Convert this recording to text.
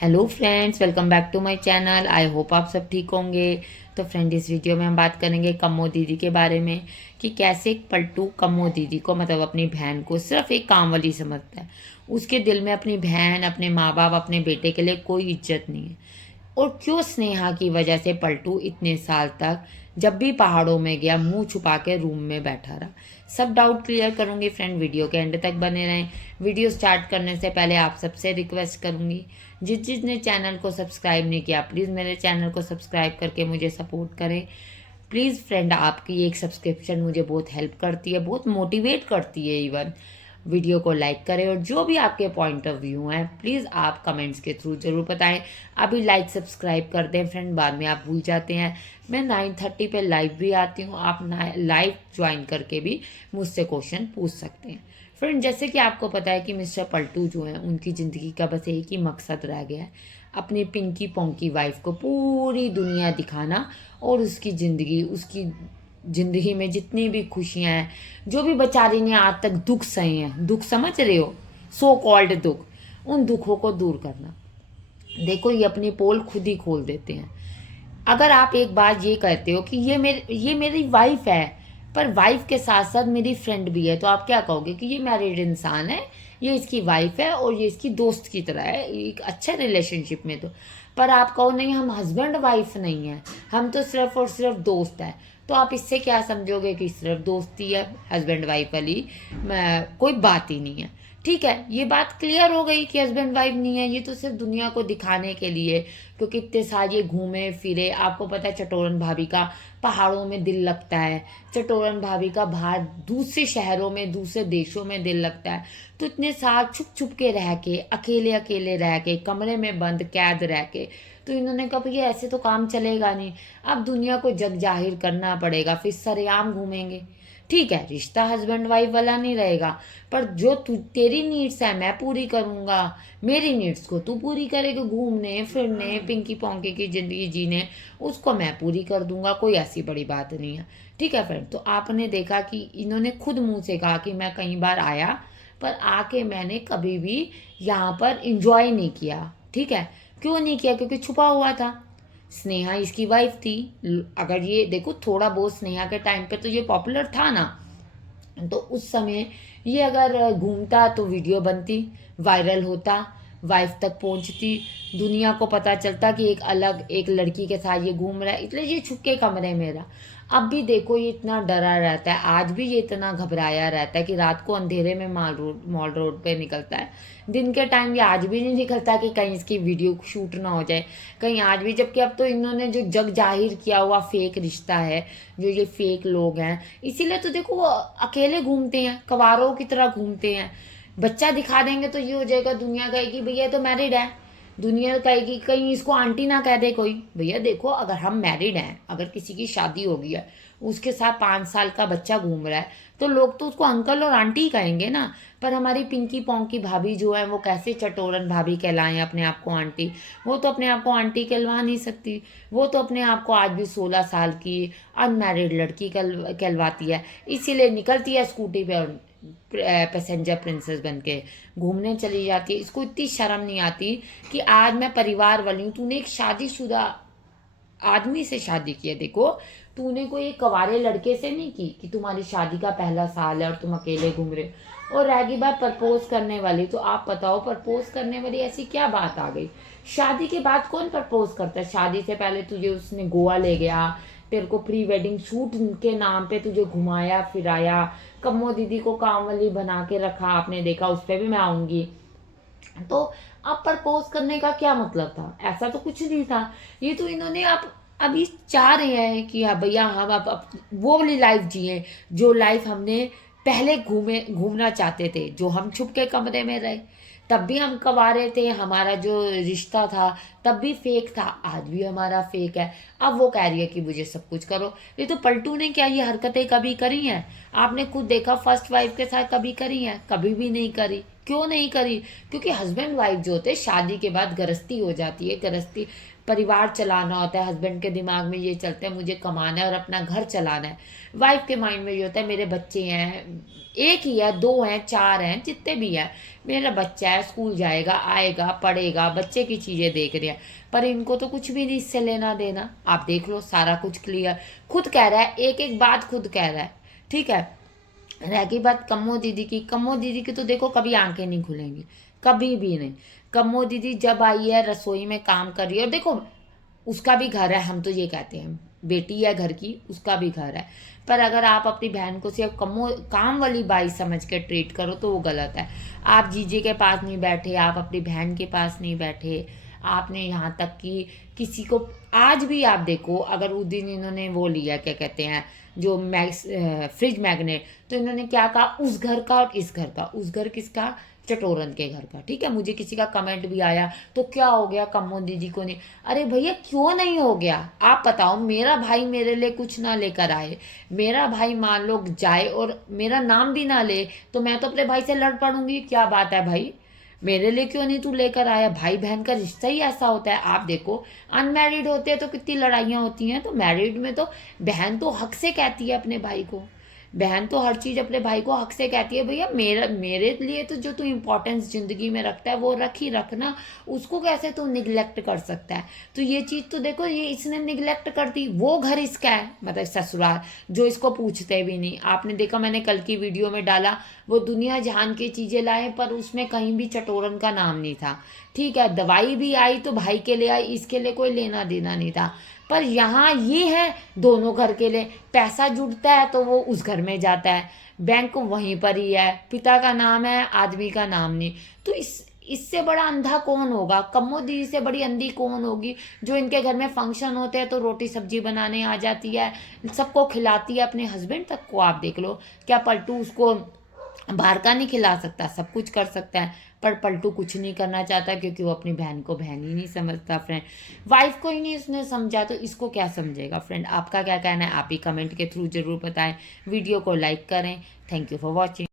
Hello friends, welcome back to my channel. I hope आप सब ठीक होंगे। तो फ्रेंड, इस वीडियो में हम बात करेंगे कम्मो दीदी के बारे में कि कैसे पलटू कम्मो दीदी को मतलब अपनी बहन को सिर्फ एक काम वाली समझता है। उसके दिल में अपनी बहन, अपने माँ बाप, अपने बेटे के लिए कोई इज्जत नहीं है। और क्यों स्नेहा की वजह से पलटू इतने साल तक जब भी पहाड़ों में गया मुंह छुपा के रूम में बैठा रहा। सब डाउट क्लियर करूंगी फ्रेंड, वीडियो के एंड तक बने रहें। वीडियो स्टार्ट करने से पहले आप सबसे रिक्वेस्ट करूंगी, जिसने चैनल को सब्सक्राइब नहीं किया प्लीज़ मेरे चैनल को सब्सक्राइब करके मुझे सपोर्ट करें। प्लीज़ फ्रेंड, आपकी एक सब्सक्रिप्शन मुझे बहुत हेल्प करती है, बहुत मोटिवेट करती है। इवन वीडियो को लाइक करें और जो भी आपके पॉइंट ऑफ व्यू हैं प्लीज़ आप कमेंट्स के थ्रू ज़रूर बताएं। अभी लाइक सब्सक्राइब कर दें फ्रेंड, बाद में आप भूल जाते हैं। मैं 9:30 पे लाइव भी आती हूँ, आप लाइव ज्वाइन करके भी मुझसे क्वेश्चन पूछ सकते हैं। फ्रेंड, जैसे कि आपको पता है कि मिस्टर पलटू जो हैं उनकी ज़िंदगी का बस एक ही मकसद रह गया है, अपनी पिंकी पोंकी वाइफ को पूरी दुनिया दिखाना और उसकी ज़िंदगी में जितनी भी खुशियाँ हैं, जो भी बेचारी ने आज तक दुख सहे हैं, दुख समझ रहे हो, सो कॉल्ड दुख, उन दुखों को दूर करना। देखो, ये अपनी पोल खुद ही खोल देते हैं। अगर आप एक बार ये कहते हो कि ये मेरी वाइफ है, पर वाइफ के साथ साथ मेरी फ्रेंड भी है, तो आप क्या कहोगे कि ये मैरिड इंसान है, ये इसकी वाइफ है और ये इसकी दोस्त की तरह है, एक अच्छे रिलेशनशिप में। तो पर आप कहो नहीं, हम हस्बैंड वाइफ नहीं है, हम तो सिर्फ और सिर्फ दोस्त है। तो आप इससे क्या समझोगे कि सिर्फ दोस्ती है, हस्बैंड वाइफ वाली कोई बात ही नहीं है। ठीक है, ये बात क्लियर हो गई कि हस्बैंड वाइफ नहीं है, ये तो सिर्फ दुनिया को दिखाने के लिए, क्योंकि इतने साल ये घूमे फिरे। आपको पता है चटोरन भाभी का पहाड़ों में दिल लगता है, चटोरन भाभी का बाहर दूसरे शहरों में, दूसरे देशों में दिल लगता है। तो इतने साल छुप छुप के रह के, अकेले अकेले रह के, कमरे में बंद कैद रह के, तो इन्होंने कहा भैया ऐसे तो काम चलेगा नहीं, अब दुनिया को जग जाहिर करना पड़ेगा, फिर सरेआम घूमेंगे। ठीक है, रिश्ता हस्बैंड वाइफ वाला नहीं रहेगा, पर जो तू तेरी नीड्स है मैं पूरी करूंगा, मेरी नीड्स को तू पूरी करेगा, घूमने फिरने पिंकी पोंकी की जिंदगी जीने, उसको मैं पूरी कर दूंगा, कोई ऐसी बड़ी बात नहीं है। ठीक है फ्रेंड, तो आपने देखा कि इन्होंने खुद मुंह से कहा कि मैं कई बार आया, पर आके मैंने कभी भी यहाँ पर इंजॉय नहीं किया। ठीक है, क्यों नहीं किया? क्योंकि छुपा हुआ था। स्नेहा इसकी वाइफ थी। अगर ये देखो, थोड़ा बहुत स्नेहा के टाइम पे तो ये पॉपुलर था ना, तो उस समय ये अगर घूमता तो वीडियो बनती, वायरल होता, वाइफ तक पहुंचती, दुनिया को पता चलता कि एक अलग एक लड़की के साथ ये घूम रहा है, इसलिए ये छुप के कमरे में रहा। अब भी देखो, ये इतना डरा रहता है, आज भी ये इतना घबराया रहता है कि रात को अंधेरे में मॉल रोड पे निकलता है। दिन के टाइम ये आज भी नहीं निकलता कि कहीं इसकी वीडियो शूट ना हो जाए, कहीं आज भी। जबकि अब तो इन्होंने जो जग जाहिर किया हुआ फेक रिश्ता है, जो ये फेक लोग हैं, इसीलिए तो देखो वो अकेले घूमते हैं, कवारों की तरह घूमते हैं। बच्चा दिखा देंगे तो ये हो जाएगा, दुनिया कहेगी भैया ये तो मैरिड है, दुनिया कहेगी कहीं इसको आंटी ना कह दे कोई। भैया देखो, अगर हम मैरिड हैं, अगर किसी की शादी हो गई है, उसके साथ 5 साल का बच्चा घूम रहा है, तो लोग तो उसको अंकल और आंटी ही कहेंगे ना। पर हमारी पिंकी पोंकी भाभी जो है वो कैसे चटोरन भाभी कहलाएं अपने आप को आंटी? वो तो अपने आप को आंटी कहलवा नहीं सकती। वो तो अपने आप को आज भी 16 साल की अनमैरिड लड़की कहलवाती है, इसीलिए निकलती है स्कूटी पे और पैसेंजर प्रिंसेस बन के घूमने चली जाती है। इसको इतनी शर्म नहीं आती कि आज मैं परिवार वाली हूँ, तूने एक शादीशुदा आदमी से शादी की है। देखो, तूने कोई एक कवारे लड़के से नहीं की कि तुम्हारी शादी का पहला साल है और तुम अकेले घूम रहे हो। और रह गई बात प्रपोज करने वाली, तो आप बताओ प्रपोज करने वाली ऐसी क्या बात आ गई? शादी के बाद कौन प्रपोज करता है? शादी से पहले तुझे उसने गोवा ले गया, तेरे को प्री वेडिंग शूट के नाम पे तुझे घुमाया फिराया, कम्मो दीदी को काम वाली बना के रखा, आपने देखा, उस पर भी मैं आऊंगी। तो अब प्रपोज करने का क्या मतलब था? ऐसा तो कुछ नहीं था। ये तो इन्होंने आप अभी चाह रहे हैं कि हाँ भैया हम अब वो वाली लाइफ जिए जो लाइफ हमने पहले घूमना चाहते थे, जो हम छुप के कमरे में रहे, तब भी हम कवारे थे, हमारा जो रिश्ता था तब भी फेक था, आज भी हमारा फेक है। अब वो कह रही है कि मुझे सब कुछ करो। ये तो पलटू ने क्या ये हरकतें कभी करी हैं? आपने खुद देखा, फर्स्ट वाइफ के साथ कभी करी हैं? कभी भी नहीं करी। क्यों नहीं करी? क्योंकि हस्बैंड वाइफ जो होते हैं शादी के बाद गृहस्थी हो जाती है, गृहस्थी परिवार चलाना होता है। हस्बैंड के दिमाग में ये चलता है मुझे कमाना है और अपना घर चलाना है। वाइफ के माइंड में ये होता है मेरे बच्चे हैं, एक ही है, दो हैं, चार हैं, जितने भी है, मेरा बच्चा है, स्कूल जाएगा, आएगा, पढ़ेगा, बच्चे की चीजें देख रहे हैं। पर इनको तो कुछ भी नहीं इससे लेना देना। आप देख लो सारा कुछ क्लियर, खुद कह रहा है, एक एक बात खुद कह रहा है। ठीक है, रह गई बात कम्मो दीदी की। कम्मो दीदी की तो देखो कभी आंखें नहीं खुलेंगी, कभी भी नहीं। कम्मो दीदी जब आई है रसोई में काम कर रही है, और देखो उसका भी घर है, हम तो ये कहते हैं बेटी है घर की, उसका भी घर है। पर अगर आप अपनी बहन को सिर्फ कमो काम वाली बाई समझ के ट्रीट करो तो वो गलत है। आप जीजे के पास नहीं बैठे, आप अपनी बहन के पास नहीं बैठे, आपने यहाँ तक कि किसी को, आज भी आप देखो, अगर उस दिन इन्होंने वो लिया क्या कहते हैं जो फ्रिज मैग्नेट, तो इन्होंने क्या कहा, उस घर का और इस घर का, उस घर किसका, चटोरन के घर का। ठीक है, मुझे किसी का कमेंट भी आया तो क्या हो गया कम्मो दीदी को नहीं, अरे भैया क्यों नहीं हो गया, आप बताओ। मेरा भाई मेरे लिए कुछ ना लेकर आए, मेरा भाई मान लो जाए और मेरा नाम भी ना ले, तो मैं तो अपने भाई से लड़ पड़ूंगी, क्या बात है भाई, मेरे लिए क्यों नहीं तू लेकर आया। भाई बहन का रिश्ता ही ऐसा होता है। आप देखो अनमैरिड होते हैं तो कितनी लड़ाइयाँ होती हैं, तो मैरिड में तो बहन तो हक से कहती है अपने भाई को, बहन तो हर चीज अपने भाई को हक से कहती है, भैया मेरे लिए तो जो तू इंपॉर्टेंस जिंदगी में रखता है वो रख ही रखना, उसको कैसे तू निगलेक्ट कर सकता है। तो ये चीज तो देखो, ये इसने निगलेक्ट कर दी, वो घर इसका है, मतलब ससुराल, जो इसको पूछते भी नहीं। आपने देखा मैंने कल की वीडियो में डाला, वो दुनिया जहान की चीजें लाए पर उसमें कहीं भी चटोरन का नाम नहीं था। ठीक है, दवाई भी आई तो भाई के लिए आई, इसके लिए कोई लेना देना नहीं था। पर यहाँ ये है दोनों घर के लिए, पैसा जुटता है तो वो उस घर में जाता है, बैंक वहीं पर ही है, पिता का नाम है, आदमी का नाम नहीं। तो इससे बड़ा अंधा कौन होगा, कम्मो दीदी से बड़ी अंधी कौन होगी, जो इनके घर में फंक्शन होते हैं तो रोटी सब्जी बनाने आ जाती है, सबको खिलाती है, अपने हस्बैंड तक को आप देख लो। क्या पलटू उसको बाहर का नहीं खिला सकता, सब कुछ कर सकता है, पर पलटू कुछ नहीं करना चाहता क्योंकि वो अपनी बहन को बहन ही नहीं समझता फ्रेंड, वाइफ को ही नहीं उसने समझा, तो इसको क्या समझेगा फ्रेंड। आपका क्या कहना है, आप ही कमेंट के थ्रू जरूर बताएं, वीडियो को लाइक करें। Thank you for watching.